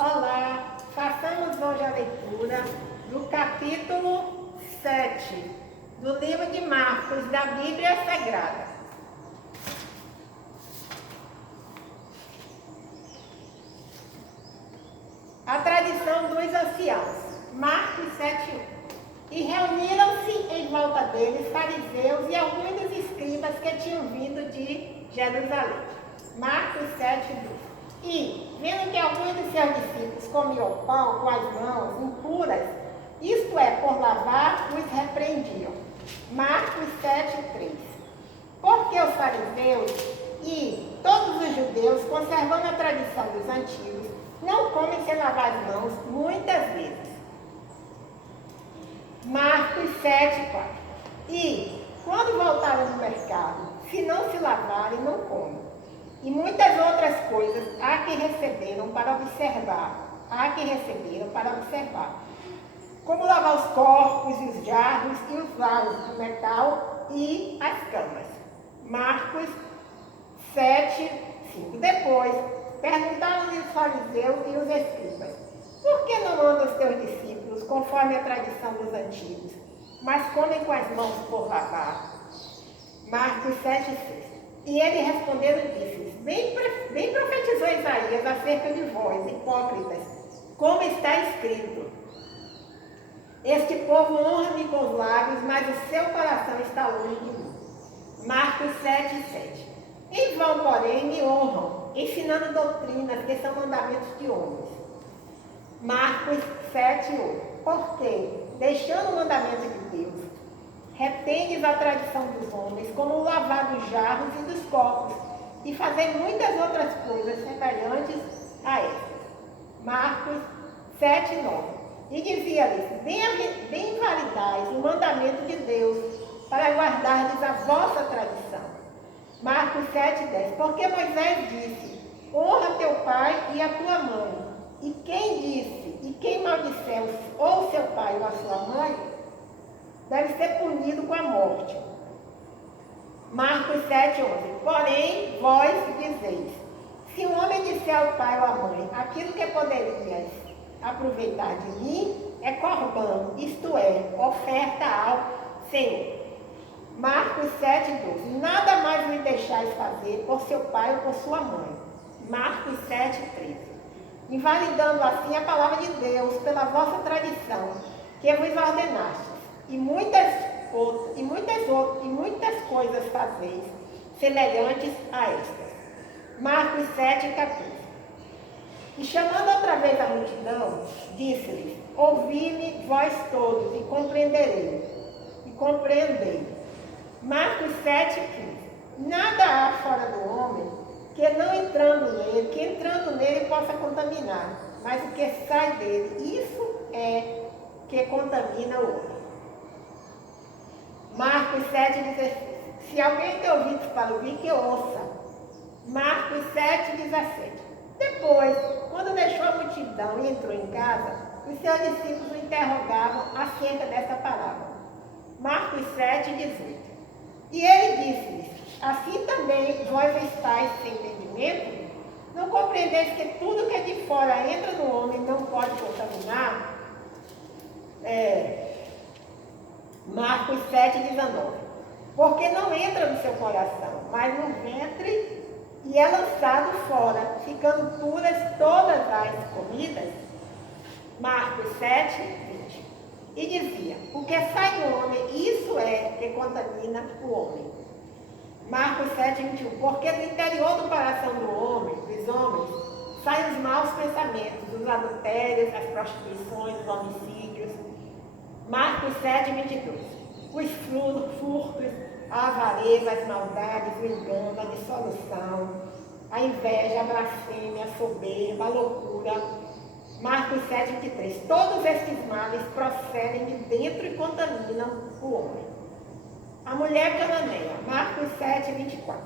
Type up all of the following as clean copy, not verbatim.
Olá, façamos hoje a leitura do capítulo 7 do livro de Marcos da Bíblia Sagrada. A tradição dos anciãos, Marcos 7:1. E reuniram-se em volta deles fariseus e alguns dos escribas que tinham vindo de Jerusalém. Marcos 7:2. E, vendo que alguns dos seus discípulos comiam pão com as mãos impuras, isto é, por lavar, os repreendiam. Marcos 7:3. Porque os fariseus e todos os judeus, conservando a tradição dos antigos, não comem sem lavar as mãos muitas vezes. Marcos 7:4. E, quando voltaram do mercado, se não se lavarem, não comem. E muitas outras coisas há que receberam para observar, como lavar os corpos e os jarros e os vasos de metal e as camas. Marcos 7:5. Depois, perguntaram-lhe os fariseus e os escribas: por que não mandam os teus discípulos conforme a tradição dos antigos, mas comem com as mãos por lavar? Marcos 7:6. E ele respondendo disse-lhes: bem profetizou Isaías acerca de vós, hipócritas, como está escrito: este povo honra-me com os lábios, mas o seu coração está longe de mim. Marcos 7:7. Em vão, porém, me honram, ensinando doutrinas que são mandamentos de homens. Marcos 7:8. Porque, deixando o mandamento de Deus, retendes a tradição dos homens, como o lavar dos jarros e dos copos, e fazer muitas outras coisas semelhantes a estas. Marcos 7:9. E dizia-lhes: bem invalidais o mandamento de Deus, para guardardes a vossa tradição. Marcos 7:10. Porque Moisés disse: honra teu pai e a tua mãe. E quem maldisser ou seu pai ou a sua mãe, deve ser punido com a morte. Marcos 7:11. Porém, vós dizeis: se um homem disser ao pai ou à mãe, aquilo que poderias aproveitar de mim é corbã, isto é, oferta ao Senhor. Marcos 7:12. Nada mais me deixais fazer por seu pai ou por sua mãe. Marcos 7:13. Invalidando assim a palavra de Deus pela vossa tradição, que vos ordenastes. E muitas coisas fazeis, semelhantes a estas. Marcos 7:14. E chamando outra vez a multidão, disse-lhes: ouvi-me vós todos e compreendei. Marcos 7:15. Nada há fora do homem que entrando nele possa contaminar, mas o que sai dele, isso é que contamina o homem. Marcos 7:16. Se alguém tem ouvidos para ouvir, que ouça. Marcos 7:17. Depois, quando deixou a multidão e entrou em casa, os seus discípulos o interrogavam acerca dessa palavra. Marcos 7:18. E ele disse-lhes: assim também vós estáis sem entendimento? Não compreendeis que tudo que é de fora entra no homem não pode contaminar? Marcos 7:19. Porque não entra no seu coração, mas no ventre, e é lançado fora, ficando puras todas as comidas. Marcos 7:20. E dizia: o que sai do homem, isso é que contamina o homem. Marcos 7:21. Porque do interior do coração dos homens, saem os maus pensamentos, os adultérios, as prostituições, os homicídios. Marcos 7:22. Os furtos, a avareza, as maldades, o engano, a dissolução, a inveja, a blasfêmia, a soberba, a loucura. Marcos 7:23. Todos estes males procedem de dentro e contaminam o homem. A mulher cananeia. Marcos 7:24.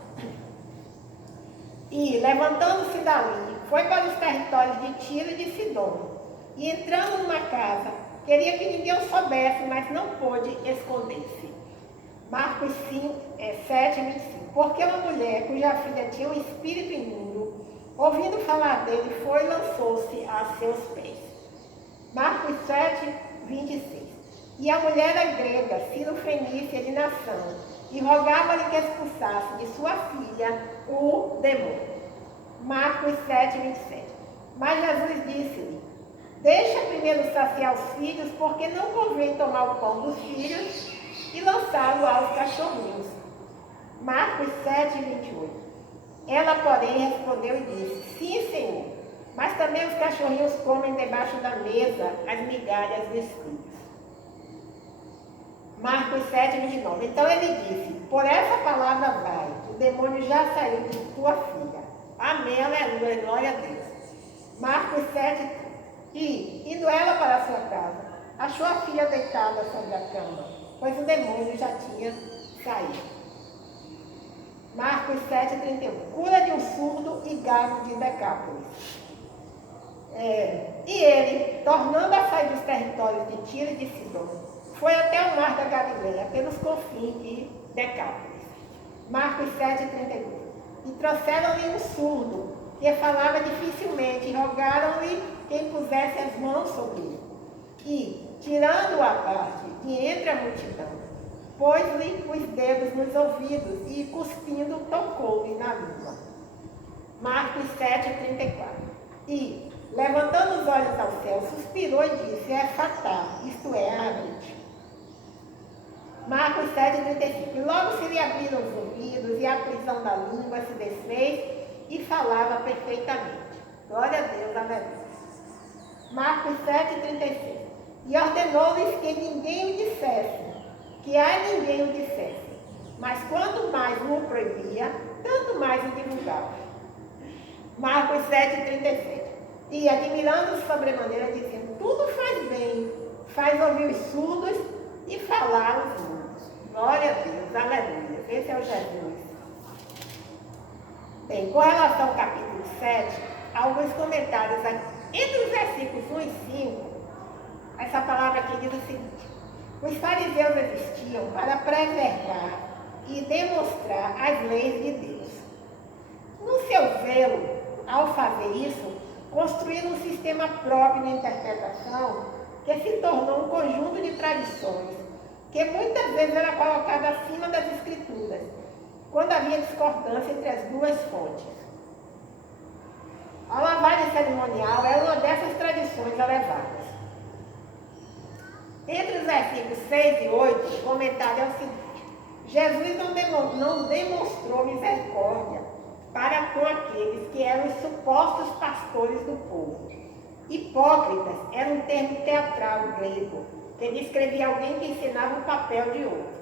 E, levantando-se dali, foi para os territórios de Tiro e de Sidom. E entrando numa casa, queria que ninguém o soubesse, mas não pôde esconder-se. Marcos 7:25. Porque uma mulher cuja filha tinha um espírito imundo Ouvindo falar dele, foi e lançou-se a seus pés. Marcos 7, 26. E a mulher era grega, cirofenícia de nação, e rogava-lhe que expulsasse de sua filha o demônio. Marcos 7, 27. Mas Jesus disse-lhe: deixa primeiro saciar os filhos, porque não convém tomar o pão dos filhos e lançá-lo aos cachorrinhos. Marcos 7, 28. Ela, porém, respondeu e disse: sim, Senhor, mas também os cachorrinhos comem debaixo da mesa as migalhas dos filhos. Marcos 7, 29. Então ele disse: por essa palavra vai, o demônio já saiu de tua filha. Amém, aleluia, glória a Deus. Marcos 7, e, indo ela para a sua casa, achou a filha deitada sobre a cama, pois o demônio já tinha saído. Marcos 7, 31. Cura de um surdo e gado de Decápolis. E ele, tornando a sair dos territórios de Tiro e de Sidom, foi até o mar da Galileia, pelos confins de Decápolis. Marcos 7, 32. E trouxeram-lhe um surdo, que falava dificilmente, e rogaram-lhe que impusesse as mãos sobre ele. E, tirando-o à parte, de entre a multidão, pôs-lhe os dedos nos ouvidos e, cuspindo, tocou-lhe na língua. Marcos 7, 34. E, levantando os olhos ao céu, suspirou e disse: é fatal, isto é, abre-te. Marcos 7, 35. E logo se lhe abriram os ouvidos e a prisão da língua se desfez e falava perfeitamente. Glória a Deus, aleluia. Marcos 7, 36. E ordenou-lhes que ninguém o dissesse, que a ninguém o dissesse. Mas quanto mais o proibia, tanto mais o divulgava. Marcos 7, 37. E admirando-se sobremaneira, dizendo: tudo faz bem, faz ouvir os surdos e falar os mudos. Glória a Deus, aleluia. Esse é o Jesus. Bem, com relação ao capítulo 7, alguns comentários aqui. Entre os versículos 1 e 5, essa palavra aqui diz o seguinte: os fariseus existiam para preservar e demonstrar as leis de Deus. No seu zelo, ao fazer isso, construíram um sistema próprio de interpretação que se tornou um conjunto de tradições que muitas vezes era colocado acima das escrituras, quando havia discordância entre as duas fontes. A lavagem cerimonial é uma dessas tradições elevadas. Entre os versículos 6 e 8, o comentário é o seguinte: Jesus não demonstrou misericórdia para com aqueles que eram os supostos pastores do povo. Hipócritas era um termo teatral grego, que descrevia alguém que ensinava o papel de outro.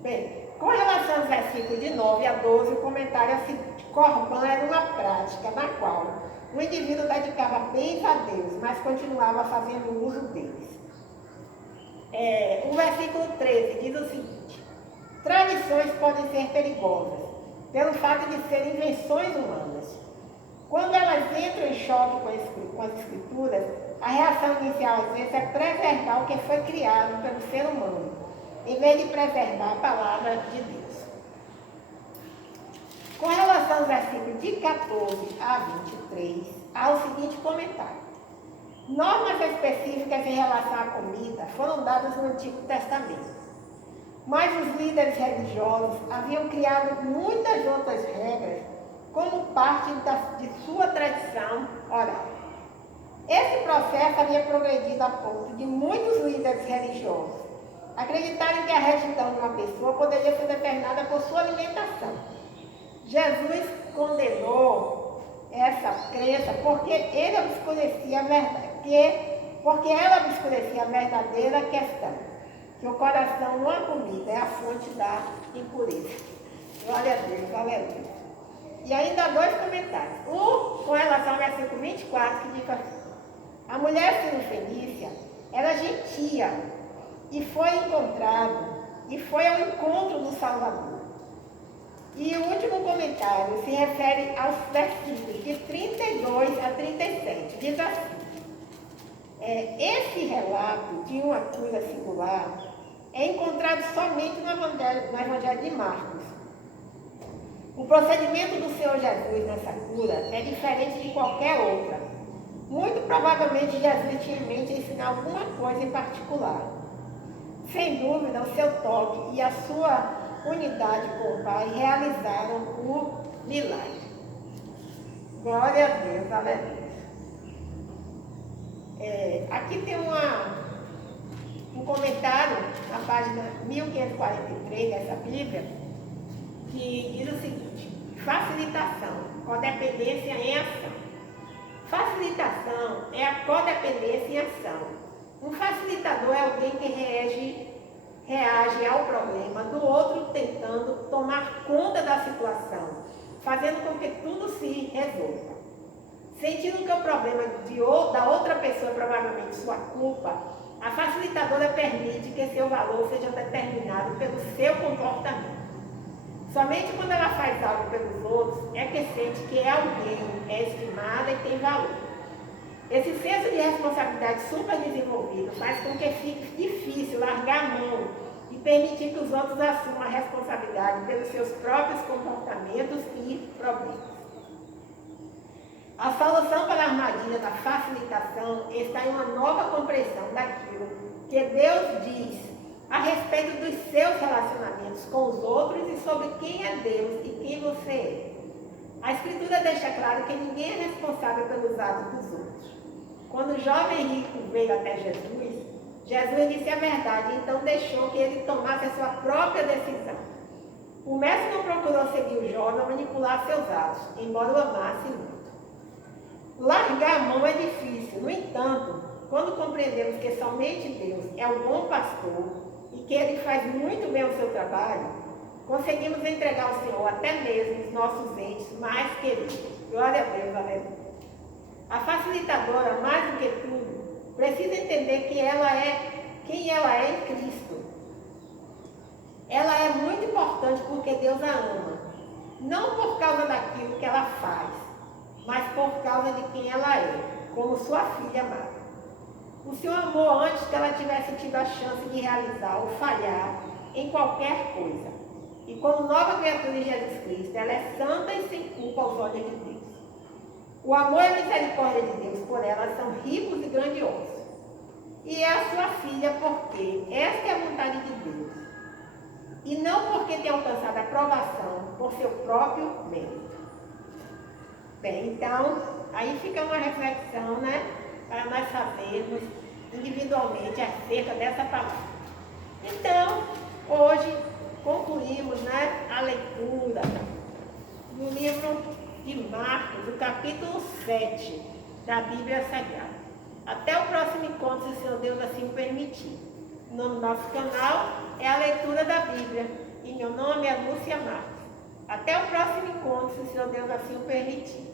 Bem, com relação aos versículos de 9 a 12, o comentário é o seguinte: Corban era uma prática na qual o indivíduo dedicava bens a Deus, mas continuava fazendo uso deles. O versículo 13 diz o seguinte: tradições podem ser perigosas, pelo fato de serem invenções humanas. Quando elas entram em choque com as escrituras, a reação inicial às vezes é preservar o que foi criado pelo ser humano, em vez de preservar a palavra de Deus. Com relação aos versículos de 14 a 23, há o seguinte comentário: normas específicas em relação à comida foram dadas no Antigo Testamento, mas os líderes religiosos haviam criado muitas outras regras como parte de sua tradição oral. Esse processo havia progredido a ponto de muitos líderes religiosos acreditarem que a retidão de uma pessoa poderia ser determinada por sua alimentação. Jesus condenou essa crença porque ela obscurecia a verdadeira questão, que o coração não é comida, é a fonte da impureza. Glória a Deus, aleluia. E ainda dois comentários. Um com relação ao versículo 24, que diz assim: a mulher cirofenícia era gentia e foi ao encontro do Salvador. E o último comentário se refere aos versículos de 32 a 37. Diz assim: esse relato de uma cura singular é encontrado somente no Evangelho de Marcos. O procedimento do Senhor Jesus nessa cura é diferente de qualquer outra. Muito provavelmente Jesus tinha em mente ensinar alguma coisa em particular. Sem dúvida, o seu toque e a sua unidade com o Pai realizaram o milagre. Glória a Deus, aleluia. Aqui tem um comentário na página 1543 dessa Bíblia, que diz o seguinte: facilitação, codependência em ação. Facilitação é a codependência em ação. Um facilitador é alguém que reage ao problema do outro tentando tomar conta da situação, fazendo com que tudo se resolva. Sentindo que o problema da outra pessoa é provavelmente sua culpa, a facilitadora permite que seu valor seja determinado pelo seu comportamento. Somente quando ela faz algo pelos outros é que sente que alguém é estimada e tem valor. Esse senso de responsabilidade super desenvolvido faz com que fique difícil largar a mão e permitir que os outros assumam a responsabilidade pelos seus próprios comportamentos e problemas. A solução para a armadilha da facilitação está em uma nova compreensão daquilo que Deus diz a respeito dos seus relacionamentos com os outros e sobre quem é Deus e quem você é. A Escritura deixa claro que ninguém é responsável pelos atos dos outros. Quando o jovem rico veio até Jesus, Jesus disse a verdade e então deixou que ele tomasse a sua própria decisão. O mestre não procurou seguir o jovem ou manipular seus atos, embora o amasse muito. Largar a mão é difícil, no entanto, quando compreendemos que somente Deus é o bom pastor e que Ele faz muito bem o seu trabalho, conseguimos entregar ao Senhor até mesmo os nossos entes mais queridos. Glória a Deus, aleluia. A facilitadora, mais do que tudo, precisa entender quem ela é em Cristo. Ela é muito importante porque Deus a ama, não por causa daquilo que ela faz, mas por causa de quem ela é, como sua filha amada. O Senhor amou antes que ela tivesse tido a chance de realizar ou falhar em qualquer coisa. E como nova criatura de Jesus Cristo, ela é santa e sem culpa aos olhos de Deus. O amor e a misericórdia de Deus por ela são ricos e grandiosos. E é a sua filha porque esta é a vontade de Deus. E não porque tem alcançado a aprovação por seu próprio mérito. Bem, então, aí fica uma reflexão, né, para nós sabermos individualmente acerca dessa palavra. Então, hoje concluímos, né, a leitura no livro de Marcos, o capítulo 7 da Bíblia Sagrada. Até o próximo encontro, se o Senhor Deus assim o permitir. O nome do nosso canal é a leitura da Bíblia. E meu nome é Lúcia Marques. Até o próximo encontro, se o Senhor Deus assim o permitir.